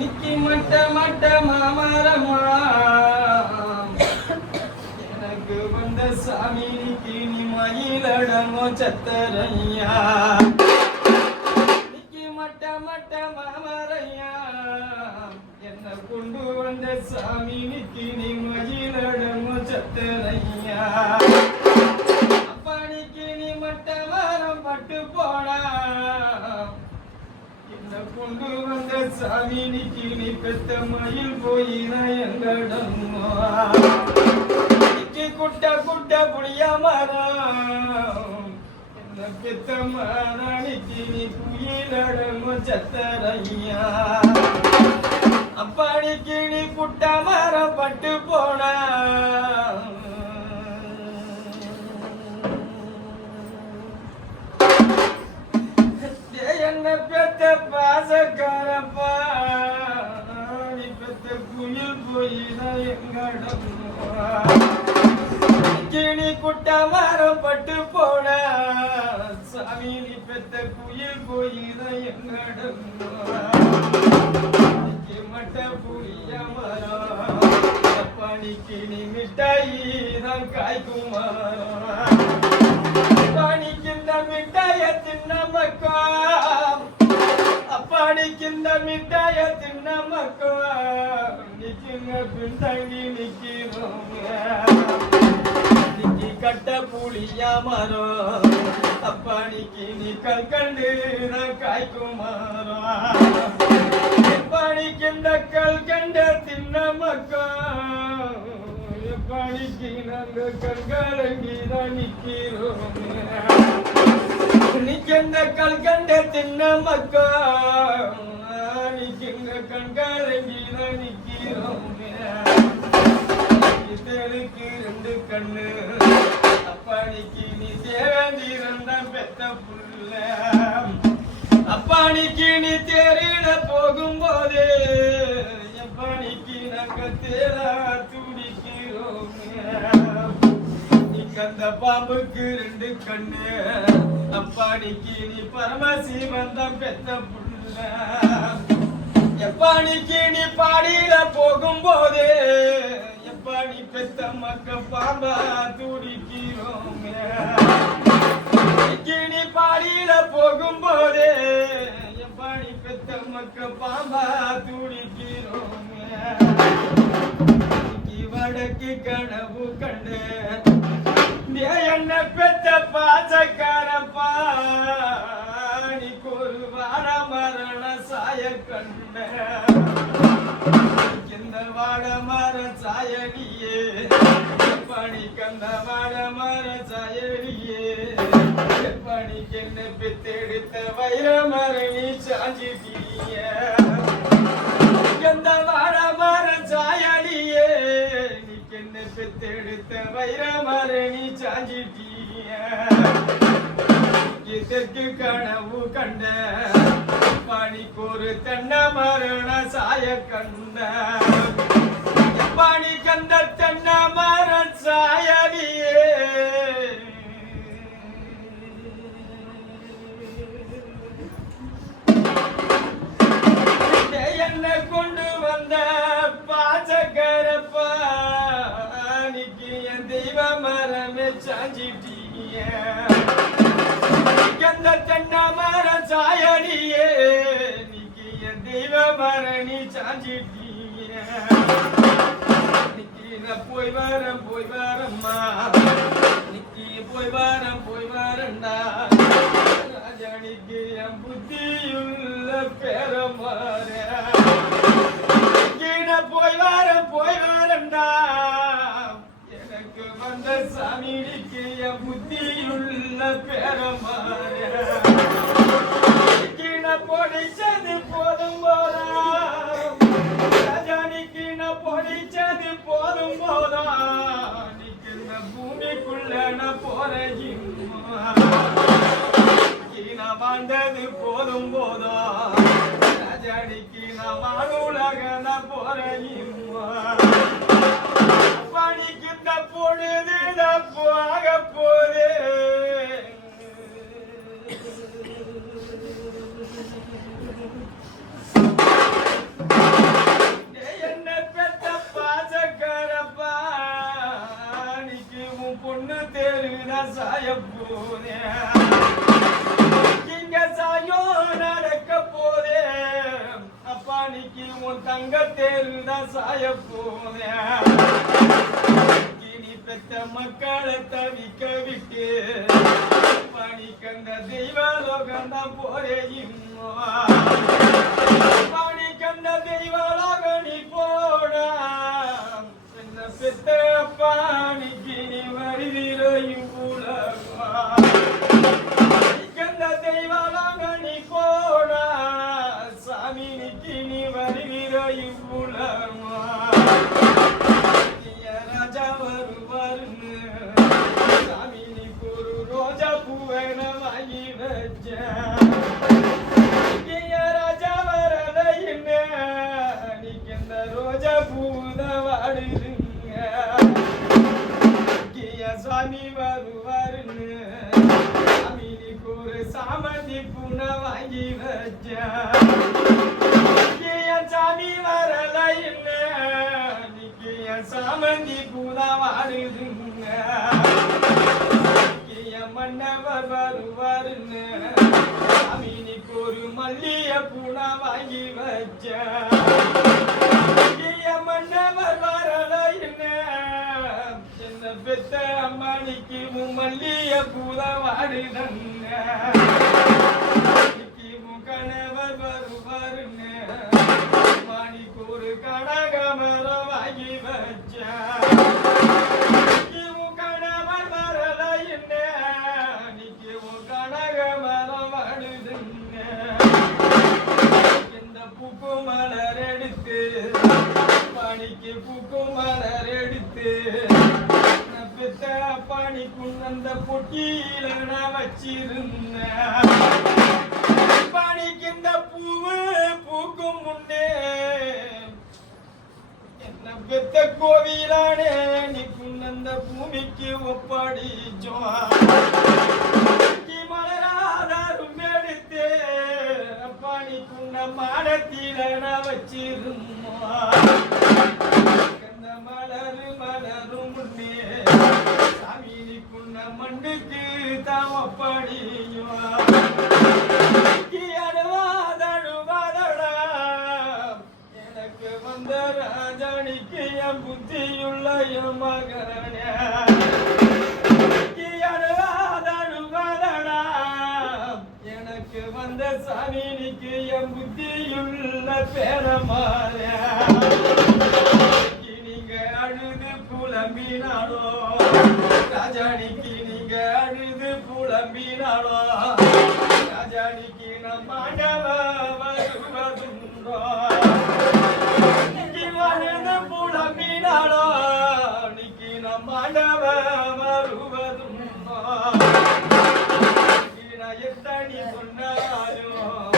நிக்கி மட்ட மட்ட மாமரமா எனக்கு வந்த சாமி நிக்கி நீ மயிலடங்கோ சத்தரையா நிக்கி மட்ட மட்ட மாமரையா என்ன கொண்டு வந்த சாமி நிக்கி நீ மயிலடங்கோ சத்தரையா அப்பா நிக்கி நீ மட்ட மரம் பட்டு போனா கொண்டு வந்த சாமி நிக்கி நீ பெத்த மயில் போயின எங்கடம்மா நிக்கி குட்ட குட்ட புளிய மரம் என்ன பெத்த மரம் நிக்கி நீ குயிலடமோ சத்தரையா அப்பா நிக்கி நீ குட்ட மரம் பட்டு போன என்ன பெத்த பாசக்காரப்பா நீ பெத்த குயில் போயின எங்கடம்மா கிணி குட்ட மரம் பட்டு போன சாமி நீ பெத்த குயில் போயின எங்கடம்மா மட்ட புளிய மரம் பனிக்கு நீ மிட்டாயி தான் காய்க்கும் மரம் பனிக்கின்ற மிட்டாய தின்ன மக்கா அப்பாடிக்கின்ற மிட்டாய தின்ன மக்கா நிக்குங்க பின்தங்கி நிக்கிறோம் நிக்கி கட்ட புளிய மரம் அப்பாடிக்கு நீ கல்கண்டு காய்க்கும் மரம் படிக்கின்ற கல்கண்ட தின்ன மக்கா படிக்கு நாங்கள் கண்காலங்கிதான் நிற்கிறோம் நிற்கின்ற கல்கண்ட தின்ன மக்கா நிற்கின்ற கண்காலங்கிதான் நிற்கிறோம் இதழுக்கு ரெண்டு கண்ணு அப்பாடிக்கு நீ தேவந்திரந்த பெத்த புள்ள அப்பாடிக்கு நீ தேறிட போகும்போது எப்பாடிக்கு நாங்க தேரா துடிக்கிறோம் நீ கந்த பாம்புக்கு ரெண்டு கண்ணு அப்பாடிக்கு நீ பரமசிவன் தான் பெத்த புள்ள எப்பாடிக்கு நீ பாடியில போகும்போது எப்பாடி பெத்த மக்க பாம்பா துடிக்கிறோம் நீ பாடியில போகும்போது எப்பாடி பெத்த மக்க பாம்பா துடிக்கிறோம் வடக்கு கனவு கண்டு என்ன பெத்த பாசக்காரப்பா நீ ஒரு வார மரண சாய கண்ட இந்த வாட மர சாயடியே பணி கந்த வாட மர சாயடியே பணிக்கு என்ன பெத்தெடுத்த வைர மரணி சாஞ்சிட்டிய எந்த வாட மர சாயடியே நீக்கு என்ன பெத்தெடுத்த வைர மரணி சாஞ்சிட்டிய இதற்கு கனவு கண்ட பணிக்கு ஒரு தென்ன மரண சாய கண்ட பணி கந்த தென்ன மர சாயடியே என்ன கொண்டு வந்த பாசக்கரப்பா நிக்கி என் தெய்வ மரமே சாஞ்சிட்டிய கந்த தென்ன மர சாயடியே நிக்கி என் தெய்வ மரணி சாஞ்சிட்டிய நிக்கி நான் போய் வரம்மா நிக்கி போய் வரண்டா ராஜானிக்கு என் புத்தியுள்ள பேரமாற போய் வரண்டா எனக்கு வந்த சாமிக்கு என் புத்தியுள்ள பேரமாற பொடிச்சது போதும் போதா ராஜானிக்கு நான் பொடிச்சது போதும் போதா நிக்கு இந்த பூமிக்குள்ள நான் போறேன் நான் வாழ்ந்தது போதும் போதா ராஜானிக்கு நான் வானுலக நான் போறேன் பணிக்கின்ற பொழுது நான் போக போதே அன்னைக்கு உன் தங்க தேர்தான் சாய போனேன் நீ பெத்த மக்களை தவிக்க விட்டு பணி கண்ட தெய்வ லோகந்தான் போறேன் பணி கண்ட தெய்வ லோக நீ போட என்ன பெத்த பாணிக்கு நீ வருகிறோயும் கண்ட தெய்வ லோக நீ போட சாமிக்கு நீ வருகிறோயும் ராஜா வருவாருன்னு சாமி நீ ஒரு ரோஜா பூவன வாங்கி வச்ச ராஜா வரல என்ன நீக்கு இந்த ரோஜா பூத வாடுதுங்க சாமி வருவாருன்னு சாமி நீ ஒரு சாமந்தி பூனை வாங்கி வச்ச சாமி வரல என்ன சாமந்தி பூதா வாடுதுங்க மன்னவர் வருவாருன்னு சாமினிக்கு ஒரு மல்லிய பூனா வாங்கி வச்ச மன்னவர் வரல என்ன பெத்த அம்மானிக்கு மல்லிய பூதா வாடுதங்க கணவர் வருவாருன்னு மாணிக்கு ஒரு கனகமரம் வாங்கி வச்ச கணவர் வரல என்ன நீக்கு கனகமரம் வாடுதுங்க இந்த பூக்கு மலர் எடுத்து பணிக்கு பூக்கு மலர் எடுத்து பெத்த பணிக்குள் அந்த பொட்டியில நான் வச்சிருந்தேன் பணிக்கு இந்த பூவு பூக்கும் முன்னே என்ன பெத்த கோவிலானே நீக்கும் அந்த பூமிக்கு ஒப்படிச்சோம் மலராதாரும் எடுத்து பணிக்குள்ள மாடத்தில நான் வச்சிருந்தோம் அந்த மலரும் முன்னே சாமி நீக்குள்ள மண்டுக்கு தாம படியும் எனக்கு வந்த ராஜாணிக்கு என் புத்தியுள்ள என் மகனே எனக்கு வந்த சாமினிக்கு என் புத்தியுள்ள பேரமாற நீங்க அழுது புலம்பினாலோ ராஜாணிக்கு நீங்க அழுது புலம்பினாலோ ராஜாணிக்கு நம் ஆண்டவ வருவதுண்டோ அழுது புலம்பினாலோ நீக்கு நம் ஆண்டவ வருவதுண்டோ எத்தனி சொன்னாலும்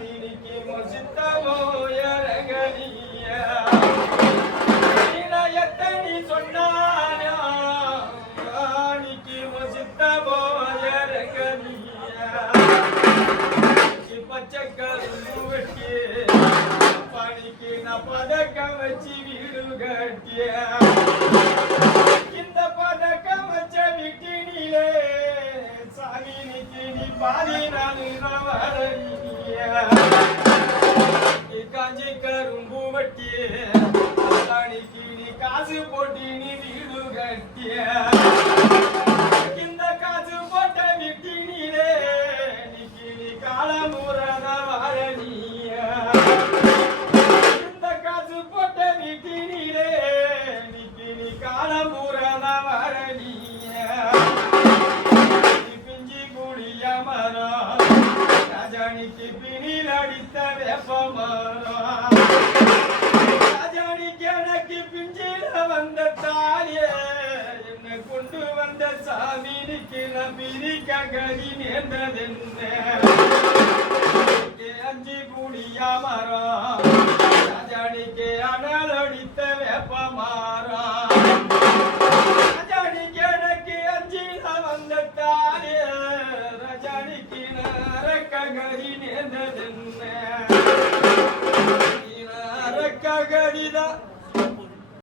நீக்கு மொசித்தமோ இறங்கலிய எத்தனி சொன்னாலும் நீக்கு மொசித்தமோ இறங்கலிய பச்சை கரும்பு வெட்டி பணிக்கு நான் பதக்கம் வச்சு வீடு கட்டிய இந்த பதக்கம் வச்ச வீட்டினிலே சாமினிக்கு நீ பாதி நாள் காஞ்சி கரும்பு வட்டி பணிக்கு நீ காசு போட்டி நீ வீடு கட்டிய இந்த காசு போட்ட வீட்டினிலே நீ காலமுறத வாழனிய இந்த காசு போட்ட வீட்டினிலே நீ காலமுறத வாழனிய பிஞ்சி குடிய மரம் ராஜாணிக்கு பிணில் அடித்த வேப்ப மரம் ராஜாணிக்கு எனக்கு பிஞ்சில வந்த தாயே என்னை கொண்டு வந்த சாமினிக்கு நான் பிரிக்க கதி நேர்ந்ததென்ன அஞ்சி குடிய மரம் ராஜாணிக்கு அனல் அடித்த வேப்ப மரம் ராஜாணிக்கு எனக்கு அஞ்சில வந்த தாயே ராஜாணிக்கு நரக்க கதி நேர்ந்ததென்ன நரக்க கதிதான்